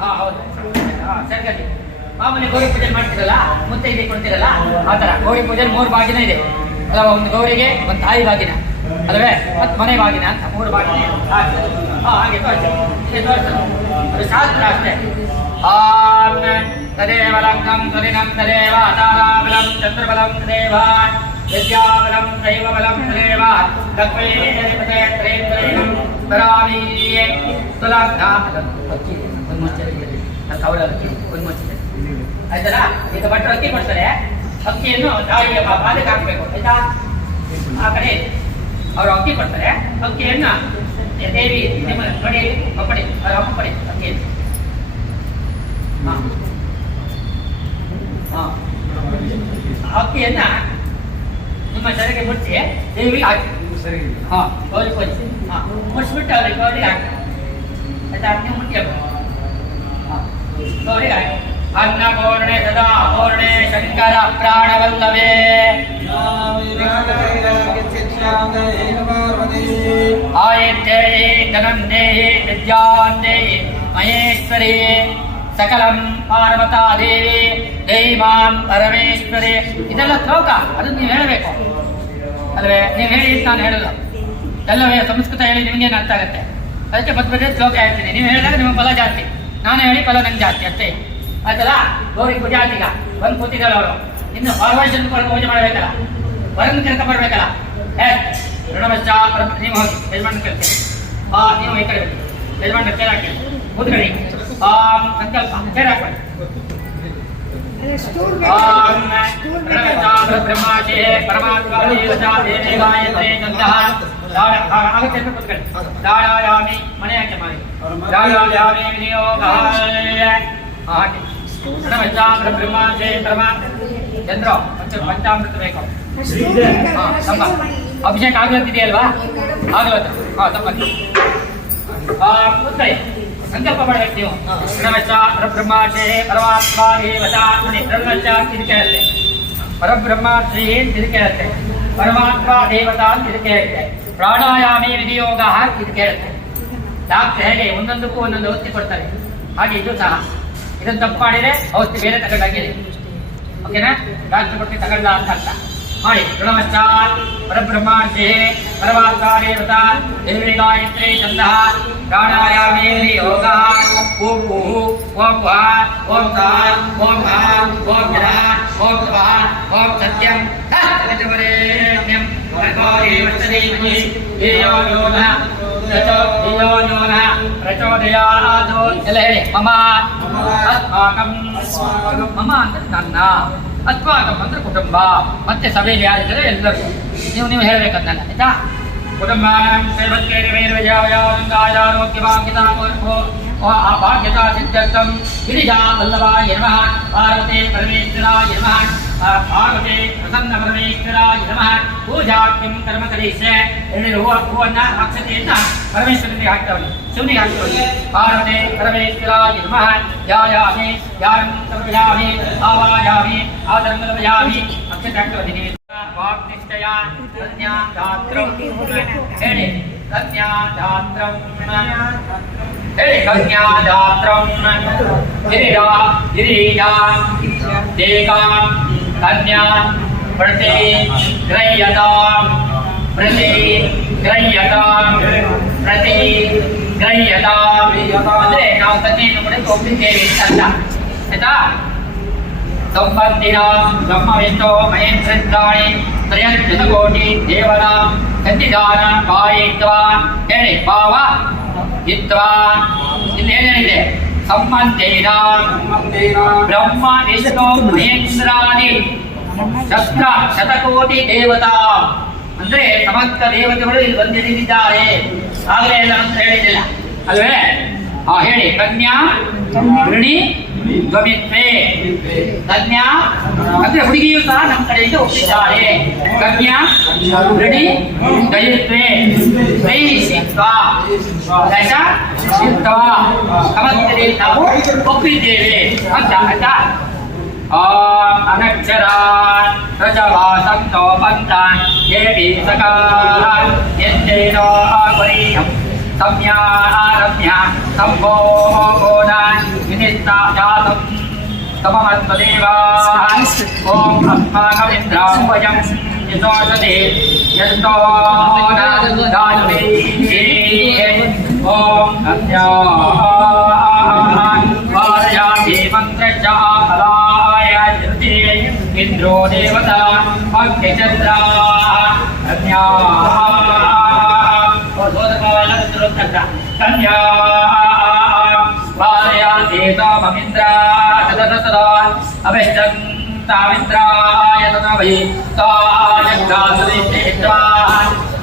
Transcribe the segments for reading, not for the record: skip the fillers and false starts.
ಹೌದು ಸರ್ಗತಿ ಮಾಮೂಲಿ ಗೌರಿ ಪೂಜೆ ಮಾಡ್ತಿರಲ್ಲ ಮುತ್ತೈದೆ ಕೊಡ್ತಿರಲ್ಲ ಆ ಥರ ಗೌರಿ ಪೂಜೆ 3 ಬಾಗಿನ ಇದೆ ಅಲ್ಲ, ಒಂದು ಗೌರಿಗೆ ಒಂದು ತಾಯಿ ಬಾಗಿನ ಅಲ್ವೇ, ಮತ್ತು ಮನೆ ಬಾಗಿನ ಅಂತ 3 ಬಾಗಿನ ಹಾಗೆ ಅದು ಶಾಸ್ತ್ರ ಅಷ್ಟೇ. ತದೇವ ಲಗ್ನಂ ತದಿನಂ ತದೇವ ತಾರಾಬಲಂ ಚಂದ್ರಬಲಂ ತದೇವ ವಿದ್ಯಾಬಲಂ ದೈವಬಲಂ ತದೇವ ಲಕ್ಷ್ಮೀ ದೇವತೆ ತ್ರೇಂದ್ರೇಣಂ ತರಾಮಿ ತುಲಗ್ನ ಆಯ್ತಲ್ಲ. ಈಗ ಭಟ್ರು ಅಕ್ಕಿ ಕೊಡ್ತಾರೆ, ಅಕ್ಕಿಯನ್ನು ತಾಯಿಯ ಪಾದಕ್ಕೆ ಹಾಕಬೇಕು ಆಯ್ತಾ. ಆ ಕಡೆ ಅವರು ಅಕ್ಕಿ ಕೊಡ್ತಾರೆ, ಅಕ್ಕಿಯನ್ನ ದೇವಿ ನಿಮ್ಮ ಕಡೆ ಮಕ್ಕಳಿ ಅಮ್ಮ ಕಡೆ ಅಕ್ಕಿಯನ್ನು ಅಕ್ಕಿಯನ್ನ ನಿಮ್ಮ ಸರಿಗೆ ಮುಚ್ಚಿ ದೇವಿಗೆ ಹಾಕಿ ಗೌರಿ ಪೂಜೆ ಮುಚ್ಚಿಬಿಟ್ಟು ಅವ್ರಿಗೆ ಗೌರಿಗೆ ಹಾಕಿ ಆಯ್ತಾ. ನೀವು ಮುಟ್ಟಿ ಗೌರಿಗೆ ಹಾಕಿ. ಅನ್ನಪೂರ್ಣೆ ಸದಾ ಪೂರ್ಣೆ ಶಂಕರ ಪ್ರಾಣವಲ್ಲವೇ ಆಯತ್ತೇಹಿ ಧನಂದೇಹಿ ವಿದ್ಯಾಂದೇಹಿ ಮಹೇಶ್ವರಿ ಸಕಲಂ ಪಾರ್ವತಾ ದೇವಿ ದೈವಾಂ ಪರಮೇಶ್ವರಿ. ಇದೆಲ್ಲ ಶ್ಲೋಕ, ಅದನ್ನು ನೀವು ಹೇಳಬೇಕು ಅಲ್ವೇ. ನೀವು ಹೇಳಿ ನಾನು ಹೇಳಲ್ಲ, ಎಲ್ಲವೇ ಸಂಸ್ಕೃತ ಹೇಳಿ ನಿಮಗೇನು ಅರ್ಥ ಆಗುತ್ತೆ. ಅದಕ್ಕೆ ಮಧ್ಯ ಶ್ಲೋಕ ಹೇಳ್ತೀನಿ, ನೀವು ಹೇಳಿದಾಗ ನಿಮಗೆ ಫಲ ಜಾಸ್ತಿ, ನಾನು ಹೇಳಿ ಫಲ ನಂಗೆ ಜಾಸ್ತಿ ಅಷ್ಟೇ ಆಯ್ತಲ್ಲ. ಗೌರಿ ಪೂಜೆ ಆತೀಗ ಬಂದು ಕೂತಿದ್ದಾರೆ ಅವರು, ಇನ್ನು ಫಾರ್ವರ್ಡ್ ಪೂಜೆ ಮಾಡಬೇಕಲ್ಲ, ಹೊರಗೆ ಕೆಲಸ ಮಾಡಬೇಕಲ್ಲ. ಋಣವಶ್ಚ ನೀವು ಹೋಗಿ ಯಜಮಾನ ಕೇಳ್ತೀನಿ, ನೀವು ಈ ಕಡೆ ಹೋಗಿ ಯಜಮಾನ ಚೇರ್ ಹಾಕಿ ಕೂತ್ಕೊಳ್ಳಿ. ಸಂಕಲ್ಪ ಚೇರ್ ಹಾಕೊಳ್ಳಿ. ಬ್ರಹ್ಮಾಶೇ ಪರಮಾತ್ಮ ಆಗತ್ತೆ ಕೂತ್ಕೊಳ್ಳಿ. ದಾಳಾಯಾಮಿ ಮನೆ ಹಾಕಿ ಮಾಡಿ ದಾಳಾಯಾಮಿ ವಿನಿಯೋಗ ಹಾಕಿ. ಬ್ರಹ್ಮಾಶೇ ಪರಮಾತ್ಮ ಚಂದ್ರ ಪಂಚಾಮೃತ ಬೇಕು. ಅಭಿಷೇಕ ಆಗ್ಲತ್ತಿದೆಯಲ್ವಾ, ಆಗ್ಲತ್ತ ತಪ್ಪಿ ಕೂತ್ಕೊಳ್ಳಿ. ಸಂಕಲ್ಪ ಮಾಡಬೇಕು ನೀವು. ಬ್ರಹ್ಮಾಶೇ ಪರಮಾತ್ಮ ಬ್ರಹ್ಮಶ್ಚ ಇದಕ್ಕೆ ಇರುತ್ತೆ, ಪರಬ್ರಹ್ಮಾಶ್ರೀ ಇದಕ್ಕೆ ಇರುತ್ತೆ, ಪರಮಾತ್ಮ ದೇವತಾ ಇದಕ್ಕೆ ಇರುತ್ತೆ, ಪ್ರಾಣಾಯಾಮಿ ವಿನಿಯೋಗ ಇದಕ್ಕೆ ಇರುತ್ತೆ. ಡಾಕ್ಟರ್ ಹೇಗೆ ಒಂದೊಂದಕ್ಕೂ ಒಂದೊಂದು ಔಷಧಿ ಕೊಡ್ತಾರೆ, ಹಾಗೆ ಇದು ಸಹ. ಇದನ್ನು ತಪ್ಪು ಮಾಡಿದ್ರೆ ಔಷಧಿ ಬೇರೆ ತಗೊಂಡಾಗಿದೆ, ಓಕೆನಾ. ಡಾಕ್ಟರ್ ಕೊಟ್ಟು ತಗೊಂಡ ಅಂತ ಅರ್ಥ ಮಾಡಿ. ಋಣವಶ್ಚ ಪರಬ್ರಹ್ಮಾಶ್ರೀ ಪರಮಾತ್ಮ ದೇವತಾ ದೇವಿ ಗಾಯತ್ರಿ ಛಂದಃ ಪ್ರಾಣಾಯಾಮೇ ಯೋಗ. ಓಂ ಓಂ ಓಂ ಓಂ ಓಂ ಓಂ ಓಂ ಸತ್ಯಂ ತತ್ವರೇಣ್ಯಂ ಪ್ರಚೋದಯಾದು ಎಲ್ಲ ಹೇಳಿ. ಮಮ ಅಸ್ಮಾಕಂ, ಮಮ ಅಂದ್ರೆ ನನ್ನ, ಅಸ್ಮಾಕಂ ಅಂದ್ರೆ ಕುಟುಂಬ, ಮತ್ತೆ ಸಭೆಯಲ್ಲಿ ಯಾರಿದ್ದಾರೆ ಎಲ್ಲರೂ ನೀವು ಹೇಳ್ಬೇಕಂತ ಆಯ್ತಾ. ಕುಟುಂಬ ಭಾಗ್ಯತಾ ಸಿದ್ಧರ್ಥಂ ಗಿರಿಜಾ ವಲ್ಲಭಾಯ ನಮಃ, ಪಾರ್ವತಿ ಪರಮೇಶ್ವರಾಯ ನಮಃ, ಪಾರ್ವತಿ ಪ್ರಸನ್ನ ಪರಮೇಶ್ವರಾಯ ನಮಃ. ಪೂಜಾಕ್ಯಂ ಕರ್ಮ ಕರಿಷ್ಯೆ. ಹೂವನ್ನ ಅಕ್ಷತೆಯನ್ನ ಪರಮೇಶ್ವರನಿಗೆ ಹಾಕ್ತವನಿ, ಶಿವನಿಗೆ ಹಾಕ್ತವನಿ. ಪಾರ್ವತಿ ಪರಮೇಶ್ವರಾಯ ನಮಃ. ಯಾಯಾಮಿ ಯಾರಂ ಸಮರ್ಪಯಾಮಿ ಆವಾಯಾಮಿ ಆದರಂಗಲಯಾಮಿ ಅಕ್ಷತೆ ಹಾಕ್ತವನಿ. ವಾಗ್ನಿಷ್ಠಯ ಕನ್ಯಾದಾತ್ರಂ ಹೇಳಿ. ಕನ್ಯಾದಾತ್ರಂ ಹೇಳಿ. ಕನ್ಯಾದಾತ್ರಂ ಗಿರಿಜಾ ದೇಕಾ ಕನ್ಯಾ ಪ್ರತಿ ಗ್ರಹ್ಯತಾಂ ಪ್ರತಿ ಗ್ರಹ್ಯತಾಂ ಪ್ರತಿ ಗ್ರಹ್ಯತಾಂ ಅಂದ್ರೆ ನಾವು ಕನ್ಯೆಯನ್ನು ಕೂಡ ಒಪ್ಪಿದ್ದೇವೆ ಅಂತ ಆಯ್ತಾ. ಸಂಪತ್ತಿನ ಬ್ರಹ್ಮವಿಷ್ಟೋ ಮಹೇಂದ್ರಾಣಿ ತ್ರಯಂಶತಕೋಟಿ ದೇವನಾಂ ಸನ್ನಿಧಾನ ಕಾಯಿತ್ವಾ ಹೇಳಿ. ಭಾವ ಇತ್ವಾ ಇಲ್ಲಿ ಏನೇನಿದೆ. ಸಂಬಂಧೇನ ಬ್ರಹ್ಮ ವಿಷ್ಣು ಮಹೇಂದ್ರಾಣಿ ಶಸ್ತ್ರ ಶತಕೋಟಿ ದೇವತಾ ಅಂದ್ರೆ ಸಮಸ್ತ ದೇವತೆಗಳು ಇಲ್ಲಿ ಬಂದಿರಿದ್ದಾರೆ. ಆಗಲೇ ಎಲ್ಲ ಅಂತ ಹೇಳಿದಿಲ್ಲ ಅಲ್ವೇ. ಹೇಳಿ. ಕನ್ಯಾ ಗೃಣಿ ಧ್ವಮಿತ್ವೆ. ಕನ್ಯಾ ಅಂದ್ರೆ ಹುಡುಗಿಯು ಸಹ ನಮ್ಮ ಕಡೆಯಿಂದ ಒಪ್ಪಿದ್ದಾರೆ. ಕನ್ಯಾ ಗೃಣಿ ದಯಿತ್ವೆ ಸಮಸ್ಯೆ ನಾವು ಒಪ್ಪಿದ್ದೇವೆ ಅಂತ ಆಯ್ತಾ. ಅನಕ್ಷರ ಪ್ರಜವಾಸಂತೋ ಪಂತಾನ್ ದೇವಿ ಸಕಾ ಎತ್ತೇನೋ ಆಗುರೀಯಂ सम्यारम्य सम्भो गोना विनिष्टा जातं तममत्वदेवाः ॐ अस्माकमिन्द्रां वयं यतोषधे यन्तो न दानवे ॐ अस्यायामि मन्त्रश्च फलाय धृते इन्द्रो देवता अग्निचन्द्राः कन्या वारयाति ताममिन्द्रा तदसदा अभिष्टन्तामिन्द्राय तनवै ताजग्नासुरिष्ठेत्वा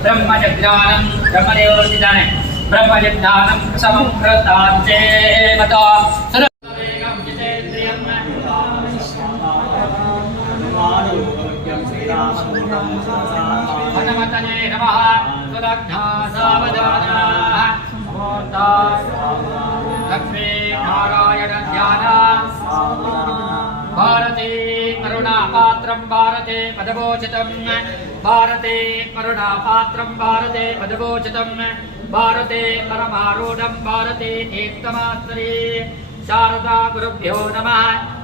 ब्रह्मजज्ञानं ब्रह्मदेवोचिताने ब्रह्मजज्ञानं समकृताञ्चेमता सुरवेगं जितेन्द्रियं हनुमतये नमः सुलग्ना सावधानाः लक्ष्मी नारायण ध्यान भारते करुणापात्रं भारते पदवोचितं भारते करुणापात्रं भारते पदवोचितं भारते परमारूढं भारते तीर्थमास्त्रे शारदा गुरुभ्यो नमः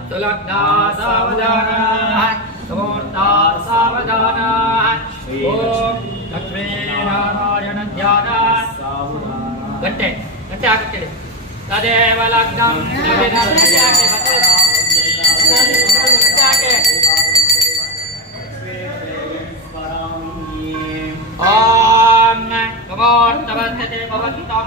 सुलग्ना सावधानाः सुमूर्ता सावधानाः ॐ लक्ष्मी नारायण ध्यान गट्टे गट्टे आगच्छति तदेव लग्नं ॐ नमोर्तवस्ते भवन्तां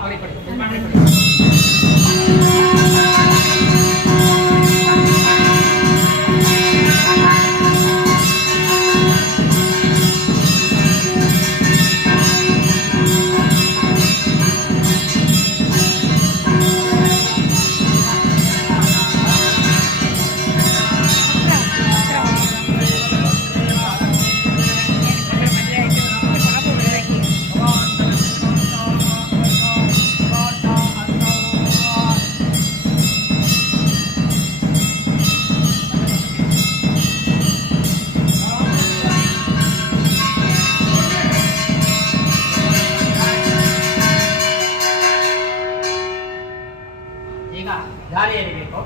ದಾರಿ ಎರಿಬೇಕು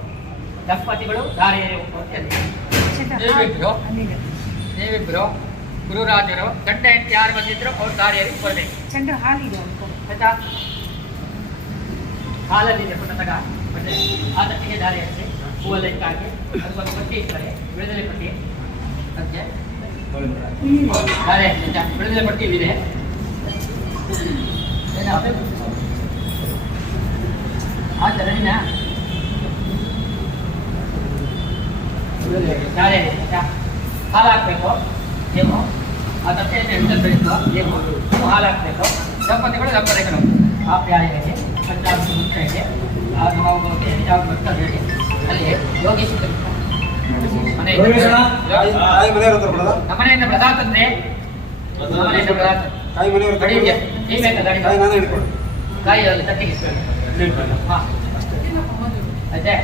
ದಂಪತಿಗಳು ದಾರಿ ಎರಿಬೇಕು ಅಂತ ನೀವಿಬ್ರು ಗುರುರಾಜರು ಗಂಡ ಹೆಂಡತಿ ಯಾರು ಬಂದಿದ್ರು ಅವ್ರು ದಾರಿ ಎರಿ ಬರ್ಬೇಕು ಆಯ್ತಾ ಹಾಲಲ್ಲಿದೆ ಪುಟ್ಟ ತಗ ಬಟ್ಟೆ ಆ ತಟ್ಟಿಗೆ ದಾರಿ ಹಚ್ಚಿ ಹೂವಲ್ಲಿ ಹಾಕಿ ಅದಕ್ಕೊಂದು ಪಟ್ಟಿ ಇರ್ತಾರೆ ಬಿಳದಲೆ ಪಟ್ಟಿ ಅದಕ್ಕೆ ದಾರಿ ಹಚ್ಚಿ ಬಿಳದಲೆ ಪಟ್ಟಿ ಇದೆ ಆಯ್ತಾ ನೀನ ದಾರಿ ಹಾಲು ಹಾಕ್ಬೇಕು ನೀವು ಆ ತಟ್ಟೆಯನ್ನು ಎಂಟಲ್ಲಿ ಬೆಳೆಸುವ ನೀವು ಹಾಲು ಹಾಕಬೇಕು ದಂಪತಿಗಳು ಆಪ್ಯಾಯನೆಗೆ ಪಂಚಾಮೃತ ಮುಖ್ಯಕ್ಕೆ ನಾವು ಯಾವ ಬರ್ತದೆ ಹೇಳಿ ಅಲ್ಲಿ ಯೋಗೇಶ್ ನಮ್ಮನೆಯಿಂದ ಪ್ರಸಾದ ತಂದ್ರೆ ನಮ್ಮನೆಯಿಂದ ಪ್ರಸಾದ ಗಾಡಿ ಕಾಯಿ ಅಲ್ಲಿ ತಟ್ಟೆಗೆ ಹಾಂ ಆಯ್ತೆ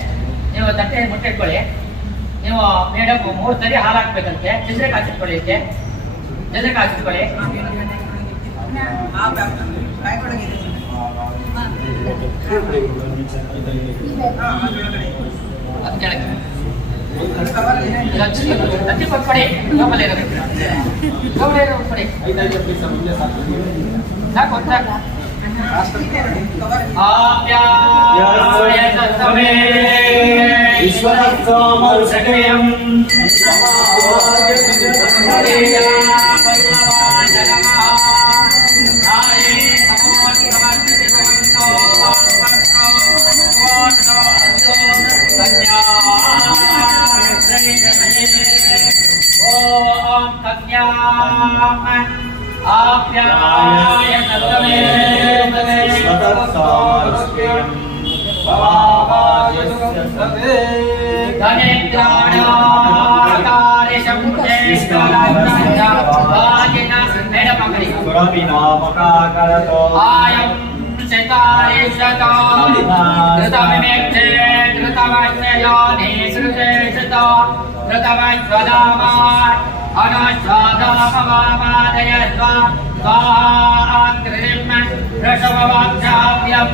ನೀವು ತಟ್ಟೆ ಮುಟ್ಟೆ ಇಟ್ಕೊಳ್ಳಿ ನೀವು ಮೇಡಮ್ 3 ಸರಿ ಹಾಲು ಹಾಕ್ಬೇಕಂತೆ ಜಜ್ರೆ ಕಾಸಿಟ್ಕೊಳ್ಳಿ ಇದಕ್ಕೆ ಜಜ್ರೆ ಕಾಸಿಟ್ಕೊಳ್ಳಿ ಅದು ಕೆಳಗೆ ತಟ್ಟಿ ಕೊಟ್ಕೊಡಿ ಲೋಕಲ್ ಇರೋದು ಕೊಡಿ ಸಾಕು ಸಾಕು ईश्वरम् आप्याय स्वाहाग्रिं वृषभवाक्षाभ्यं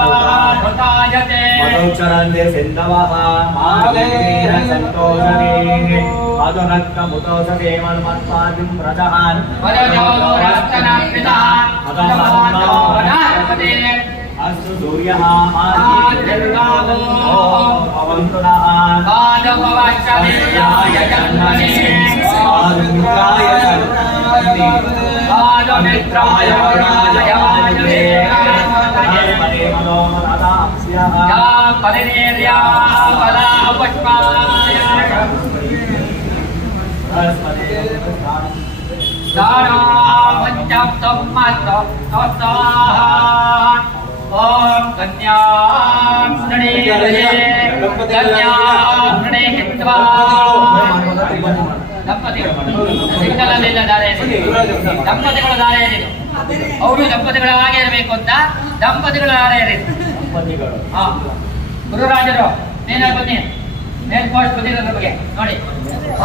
मधोवादायते मधुचरन्ते सिन्धवः मादेन सन्तोषणे मधुरक्तमुतोषके मन्मत्पादिं व्रजहान् मदजोरस्तनाकृतः मदमानोपनार्पते अस्तु सूर्यः आदिर्गावो भवन्तु नः पादपवश्चर्याय जन्मने आदिमित्राय सर्वन्ति पादमित्राय वराजयाय हस्पते मनोमदाप्स्यः या परिनेर्या फला पुष्पाय हस्पते दारा पञ्चप्तं मात्र स्वाहा ॐ कन्यां गणेशये कन्यां गणेहित्वा ದಂಪತಿಗಳು ಸಿಂಗಲಲ್ಲಿಲ್ಲ ದಾರೆಯಲ್ಲಿ ದಂಪತಿಗಳ ದಾರೆಯಲ್ಲಿ ಅವರು ದಂಪತಿಗಳ ಹಾಗೆ ಇರಬೇಕು ಅಂತ ದಂಪತಿಗಳ ದಾರೆಯಲ್ಲಿ ಹಾ ಗುರುರಾಜರು ಮೇಲ ಬನ್ನಿ ಮೇಲ್ ಪೋಸ್ಟ್ ಬಂದಿರೋದ್ರ ಬಗ್ಗೆ ನೋಡಿ